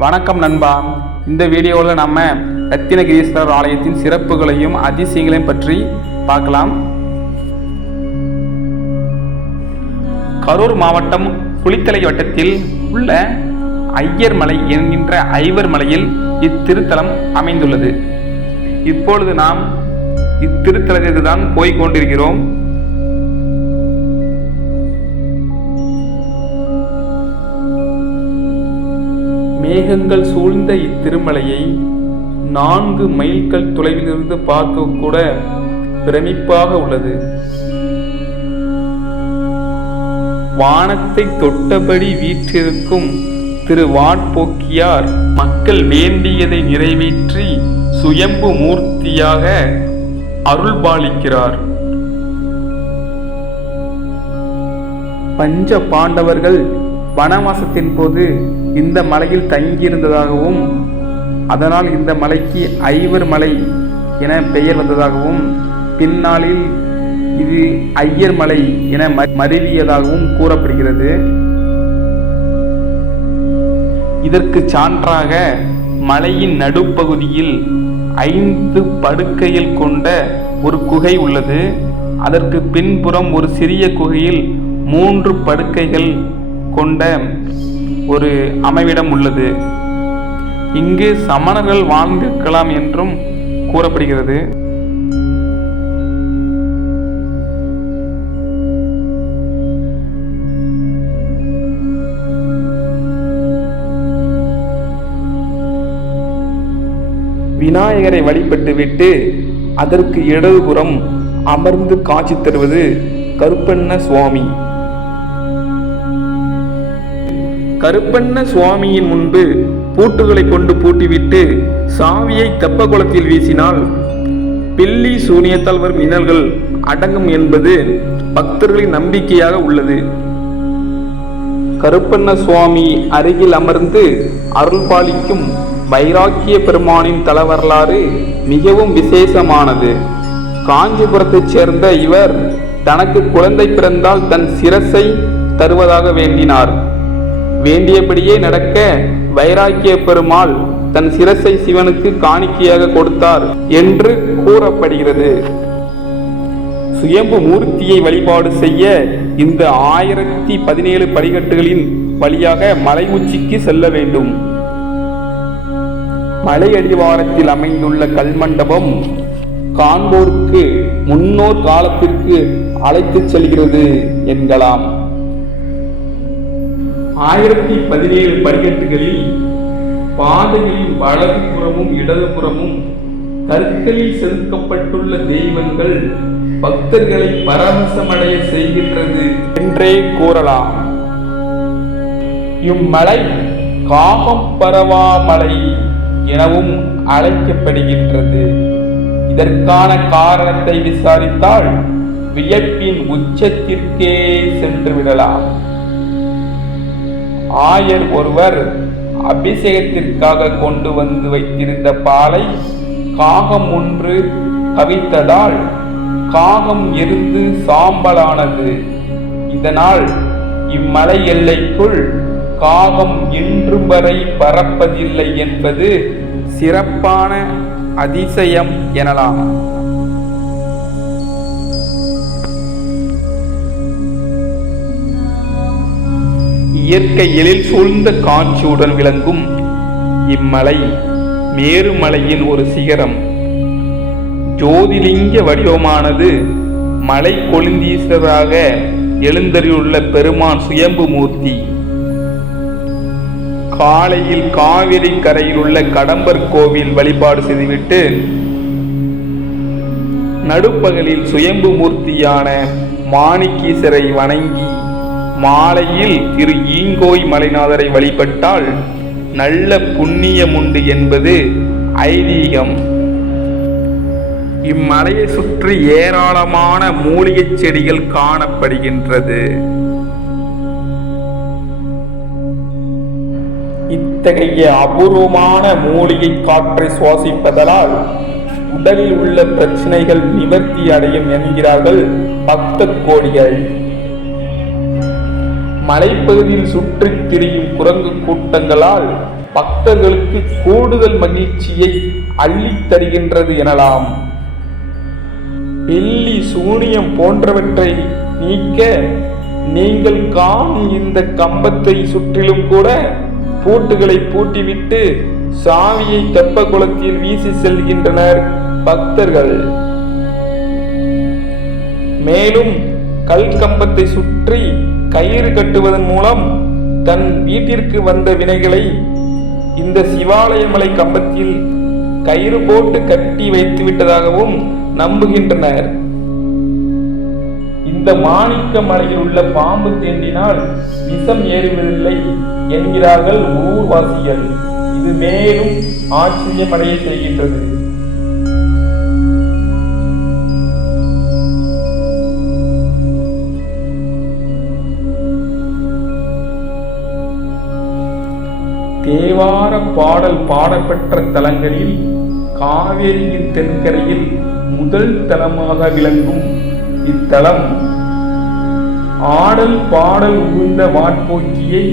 வணக்கம் நண்பா. இந்த வீடியோவில் நம்ம ரத்தினகிரீஸ்வரர் ஆலயத்தின் சிறப்புகளையும் அதிசயங்களையும் பற்றி பார்க்கலாம். கரூர் மாவட்டம் குளித்தலை வட்டத்தில் உள்ள ஐயர் மலை என்கின்ற ஐவர் மலையில் இத்திருத்தலம் அமைந்துள்ளது. இப்பொழுது நாம் இத்திருத்தலத்திற்கு தான் போய்க் கொண்டிருக்கிறோம். மேகங்கள் சூழ்ந்த இத்திருமலையை நான்கு மைல்கள் தொலைவிலிருந்து பார்க்க கூட பிரமிப்பாக உள்ளது. வானத்தை தொட்டபடி வீற்றிருக்கும் திரு வாட்போக்கியார் மக்கள் வேண்டியதை நிறைவேற்றி சுயம்பு மூர்த்தியாக அருள்பாலிக்கிறார். பஞ்ச பாண்டவர்கள் வனவாசத்தின் போது இந்த மலையில் தங்கியிருந்ததாகவும் அதனால் இந்த மலைக்கு ஐவர் மலை என பெயர் வந்ததாகவும் பின்னாளில் இது ஐயர் மலை என ம- மருவியதாகவும் கூறப்படுகிறது. இதற்கு சான்றாக மலையின் நடுப்பகுதியில் ஐந்து படுக்கையில் கொண்ட ஒரு குகை உள்ளது. அதற்கு பின்புறம் ஒரு சிறிய குகையில் மூன்று படுக்கைகள் கொண்ட ஒரு அமைவிடம் உள்ளது. இங்கு சமணர்கள் வாழ்ந்திருக்கலாம் என்றும் கூறப்படுகிறது. விநாயகரை வழிபட்டுவிட்டு அதற்கு இடதுபுறம் அமர்ந்து காட்சி தருவது கருப்பண்ண சுவாமி. கருப்பண்ண சுவாமியின் முன்பு பூட்டுகளை கொண்டு பூட்டிவிட்டு சாவியை தெப்ப குளத்தில் வீசினால் பில்லி சூனியத்தால் வரும் இன்னல்கள் அடங்கும் என்பது பக்தர்களின் நம்பிக்கையாக உள்ளது. கருப்பண்ண சுவாமி அருகில் அமர்ந்து அருள்பாலிக்கும் வைராக்கிய பெருமானின் தல வரலாறு மிகவும் விசேஷமானது. காஞ்சிபுரத்தைச் சேர்ந்த இவர் தனக்கு குழந்தை பிறந்தால் தன் சிரசை தருவதாக வேண்டினார். வேண்டியபடியே நடக்க வைராக்கிய பெருமாள் தன் சிரசை சிவனுக்கு காணிக்கையாக கொடுத்தார் என்று கூறப்படுகிறது. சுயம்பு மூர்த்தியை வழிபாடு செய்ய இந்த ஆயிரத்தி பதினேழு படிக்கட்டுகளின் வழியாக மலை உச்சிக்கு செல்ல வேண்டும். மலை அடிவாரத்தில் அமைந்துள்ள கல்மண்டபம் காண்போருக்கு முன்னோர் காலத்திற்கு அழைத்துச் செல்கிறது என்கலாம். ஆயிரத்தி பதினேழு படிக்கட்டுகளில் பாதைகளின் வலதுபுறமும் இடதுபுறமும் கற்களில் செதுக்கப்பட்டுள்ள தெய்வங்கள் பக்தர்களை பரவசமடைய செய்கின்றது என்றே கூறலாம். இம்மலை காகம் பரவா மலை எனவும் அழைக்கப்படுகின்றது. இதற்கான காரணத்தை விசாரித்தால் வியப்பின் உச்சத்திற்கே சென்று விடலாம். ஆயர் ஒருவர் அபிஷேகத்திற்காக கொண்டு வந்து வைத்திருந்த பாலை காகம் ஒன்று கவித்ததால் காகம் எரிந்து சாம்பலானது. இதனால் இம்மலை எல்லைக்குள் காகம் இன்றும் வரை பறப்பதில்லை என்பது சிறப்பான அதிசயம் எனலாம். இயற்கை எழில் சூழ்ந்த காட்சியுடன் விளங்கும் இம்மலை மேருமலையின் ஒரு சிகரம். ஜோதிலிங்க வடிவமானது மலை கொழுந்தீஸ்வரராக எழுந்தறியுள்ள பெருமான் சுயம்பு மூர்த்தி. காலையில் காவிரி கரையில் உள்ள கடம்பர் கோவில் வழிபாடு செய்துவிட்டு நடுப்பகலில் சுயம்பு மூர்த்தியான மாணிக்கீசரை வணங்கி மாலையில் திரு ஈங்கோய் மலைநாதரை வழிபட்டால் நல்ல புண்ணியம் உண்டு என்பது ஐதீகம். இம்மலையை சுற்றி ஏராளமான மூலிகைச் செடிகள் காணப்படுகின்றது. இத்தகைய அபூர்வமான மூலிகை காற்றை சுவாசிப்பதனால் உடலில் உள்ள பிரச்சனைகள் நிவர்த்தி அடையும் என்கிறார்கள் பக்த கோடிகள். மலைப்பகுதியில் சுற்றித் திரியும் குரங்கு கூட்டங்களால் பக்தர்களுக்கு கூடுதல் மகிழ்ச்சியை அள்ளித் தருகின்றது எனலாம். பில்லி சூனியம் போன்றவற்றை நீக்க நீங்கள் காணும் இந்த கம்பத்தை சுற்றிலும் கூட பூட்டுகளை பூட்டிவிட்டு சாவியை தெப்ப குளத்தில் வீசி செல்கின்றனர் பக்தர்கள். மேலும் கல் கம்பத்தை சுற்றி கயிறு கட்டுவதன் மூலம் தன் வீட்டிற்கு வந்த வினைகளை இந்த சிவாலயமலை கம்பத்தில் கயிறு போட்டு கட்டி வைத்து விட்டதாகவும் நம்புகின்றனர். இந்த மாணிக்க மலையில் உள்ள பாம்பு தேண்டினால் விஷம் ஏறுவதில்லை என்கிறார்கள் ஊர்வாசிகள். இது மேலும் ஆச்சரியமடைய செய்கின்றது. தேவார பாடல் பாடப்பெற்ற தலங்களில் காவேரியின் தென்கரையில் முதல் தலமாக விளங்கும் இத்தலம். ஆடல் பாடல் உகுந்த வாட்போக்கியை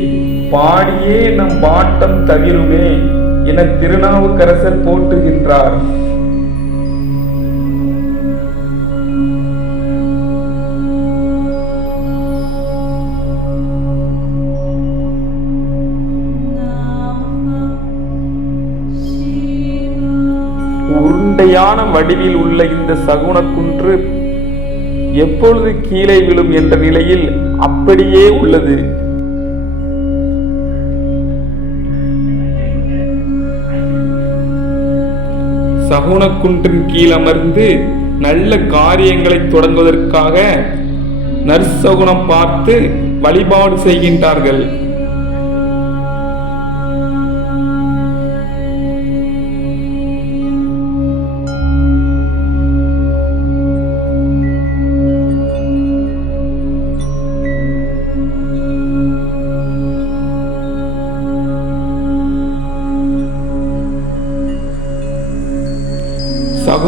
பாடியே நம் பாட்டம் தவிருமே என திருநாவுக்கரசர் போட்டுகின்றார் வடிவில் உள்ள இந்த சகுனக்குன்று எப்பொழுது கீழே விழும் என்ற நிலையில் அப்படியே உள்ளது. சகுனக்குன்றின் கீழ் அமர்ந்து நல்ல காரியங்களை தொடங்குவதற்காக நற்சகுனம் பார்த்து வழிபாடு செய்கின்றார்கள்.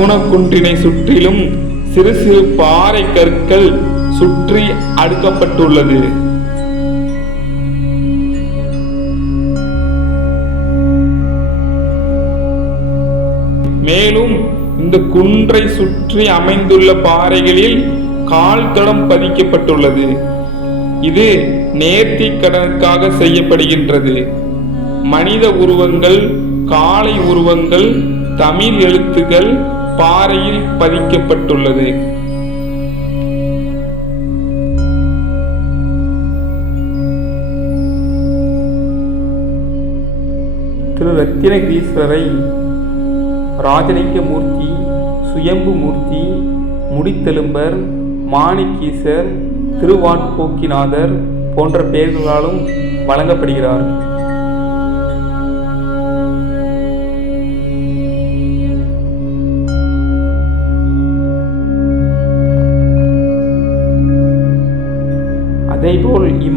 சகுனக்குன்றினை சுற்றிலும் சிறு சிறு பாறை கற்கள் சுற்றி அடுக்கப்பட்டுள்ளது. மேலும் இந்த குன்றை சுற்றி அமைந்துள்ள பாறைகளில் கால் தடம் பதிக்கப்பட்டுள்ளது. இது நேர்த்தி கடனுக்காக செய்யப்படுகின்றது. மனித உருவங்கள் காளை உருவங்கள் தமிழ் எழுத்துகள் பாறையில் பதிக்கப்பட்டுள்ளது. திரு ரத்தினகிரீஸ்வரை ராஜலிங்க மூர்த்தி சுயம்பு மூர்த்தி முடித்தெலும்பர் மாணிக்கீசர் திருவாட்போக்கிநாதர் போன்ற பெயர்களாலும் வழங்கப்படுகிறார்.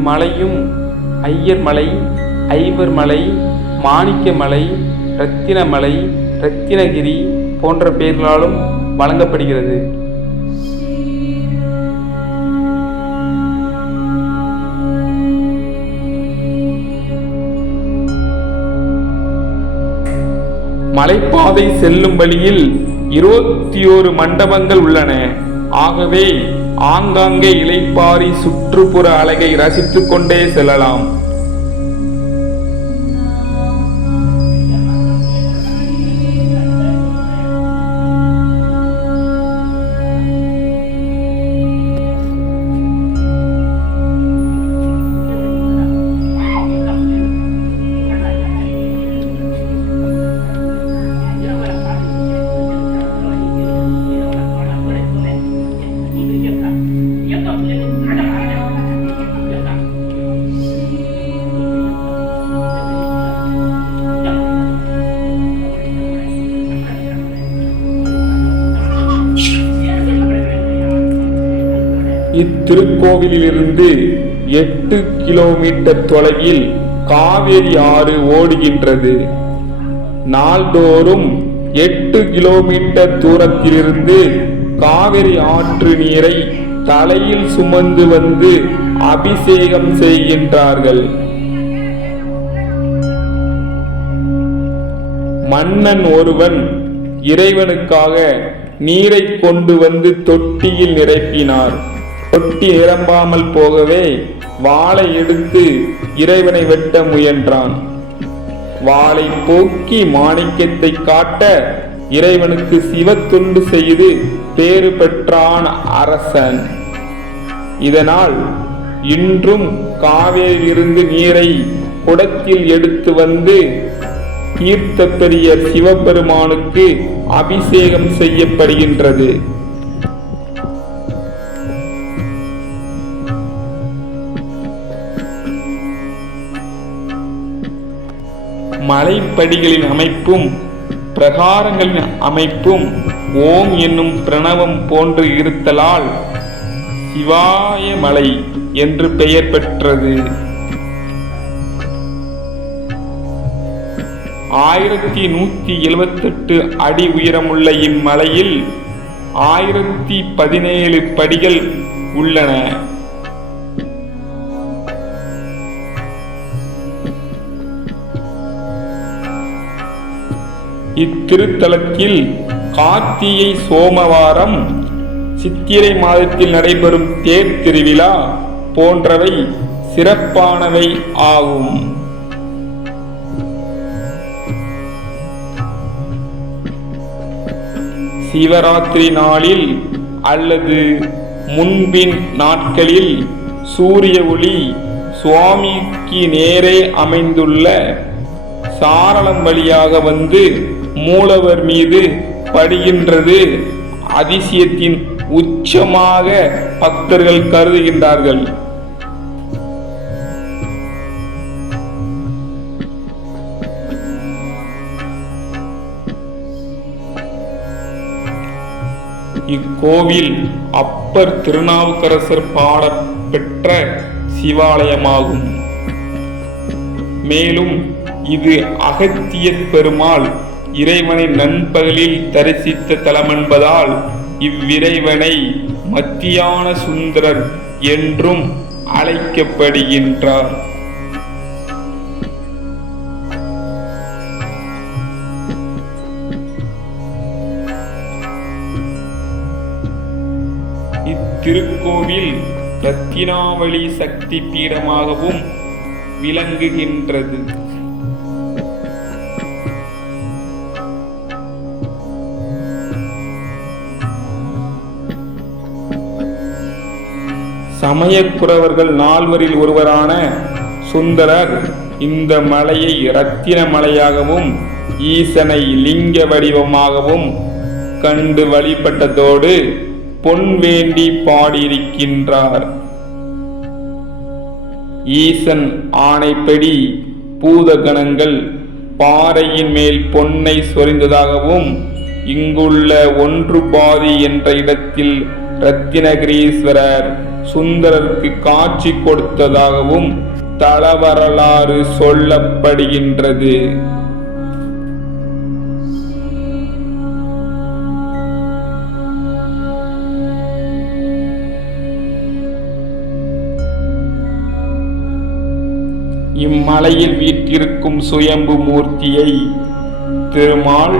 இம்மலையும் ஐயர் மலை ஐவர் மலை மாணிக்க மலை ரத்தினமலை ரத்தினகிரி போன்ற பெயர்களாலும் வழங்கப்படுகிறது. மலைப்பாதை செல்லும் வழியில் இருபத்தி ஓரு மண்டபங்கள் உள்ளன. ஆகவே ஆங்காங்கே இலைப்பாரி சுற்றுப்புற அழகை ரசித்துக் கொண்டே செல்லலாம். இத்திருக்கோவிலிலிருந்து எட்டு கிலோமீட்டர் தொலைவில் காவேரி ஆறு ஓடுகின்றது. நாள்தோறும் எட்டு கிலோமீட்டர் தூரத்திலிருந்து காவிரி ஆற்று நீரை தலையில் சுமந்து வந்து அபிஷேகம் செய்கின்றார்கள். மன்னன் ஒருவன் இறைவனுக்காக நீரை கொண்டு வந்து தொட்டியில் நிரப்பினார். தொட்டி நிரம்பாமல் போகவே வாளை எடுத்து இறைவனை வெட்ட முயன்றான். வாளை போக்கி மாணிக்கத்தை காட்ட இறைவனுக்கு சிவத்துண்டு செய்து பேறு பெற்றான் அரசன். இதனால் இன்றும் காவேரியிலிருந்து நீரை குடத்தில் எடுத்து வந்து தீர்த்த பெரிய சிவபெருமானுக்கு அபிஷேகம் செய்யப்படுகின்றது. மலைப்படிகளின் அமைப்பும் பிரகாரங்களின் அமைப்பும் ஓம் என்னும் பிரணவம் போன்று இருத்தலால் சிவாய மலை என்று பெயர் பெற்றது. ஆயிரத்தி நூத்தி எழுபத்தெட்டு அடி உயரமுள்ள இம்மலையில் ஆயிரத்தி பதினேழு படிகள் உள்ளன. இத்திருத்தலத்தில் கார்த்திகை சோமவாரம் சித்திரை மாதத்தில் நடைபெறும் தேர் திருவிழா போன்றவை சிறப்பானவை ஆகும். சிவராத்திரி நாளில் அல்லது முன்பின் நாட்களில் சூரிய ஒளி சுவாமிக்கு நேரே அமைந்துள்ள சாரளம் வழியாக வந்து மூலவர் மீது படுகின்றது. அதிசயத்தின் உச்சமாக பக்தர்கள் கருதுகின்றார்கள். இக்கோவில் அப்பர் திருநாவுக்கரசர் பாட பெற்ற சிவாலயமாகும். மேலும் இது அகத்தியர் பெருமாள் இறைவனை நண்பகலில் தரிசித்த தலமென்பதால் இவ்விறைவனை மத்தியான சுந்தரர் என்றும் அழைக்கப்படுகின்றார். இத்திருக்கோவில் ரத்தினாவளி சக்தி பீடமாகவும் விளங்குகின்றது. சமயக்குறவர்கள் நால்வரில் ஒருவரான சுந்தரர் இந்த மலையை ரத்தின மலையாகவும் ஈசனை லிங்க வடிவமாகவும் கண்டு வழிபட்டதோடு பொன் வேண்டி பாடியிருக்கின்றார். ஈசன் ஆணைப்படி பூதகணங்கள் பாறையின் மேல் பொன்னை சொரிந்ததாகவும் இங்குள்ள ஒன்று பாதி என்ற இடத்தில் ரத்தினகிரீஸ்வரர் சுந்தரருக்கு காட்சி கொடுத்ததாகவும் தளவரலாறு சொல்லப்படுகின்றது. இம்மலையில் வீற்றிருக்கும் சுயம்பு மூர்த்தியை திருமால்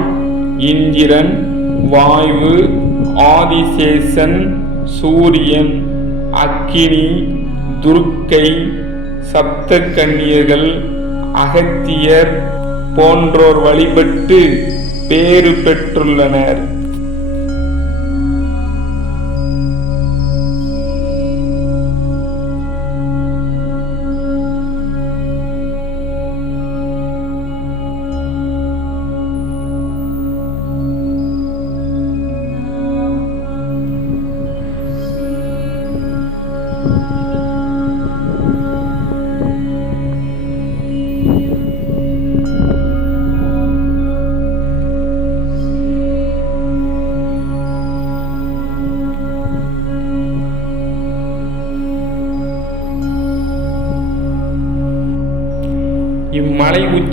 இந்திரன் வாயு ஆதிசேஷன் சூரியன் அக்கினி துர்க்கை சப்த கன்னியர்கள் அகத்தியர் போன்றோர் வழிபட்டு பேறு பெற்றுள்ளனர்.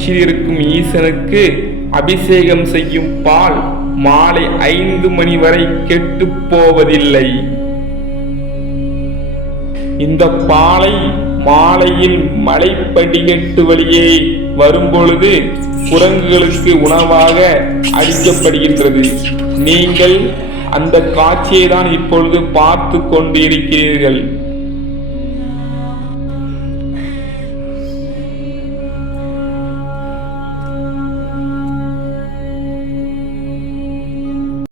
உச்சியில் இருக்கும் ஈசனுக்கு அபிஷேகம் செய்யும் பால் மாலை ஐந்து மணி வரை கெட்டு போவதில்லை. இந்த பாலை மாலையில் மலைப்படிகட்டு வழியே வரும்பொழுது குரங்குகளுக்கு உணவாக அளிக்கப்படுகின்றது நீங்கள் அந்த காட்சியை தான் இப்பொழுது பார்த்து கொண்டிருக்கிறீர்கள்.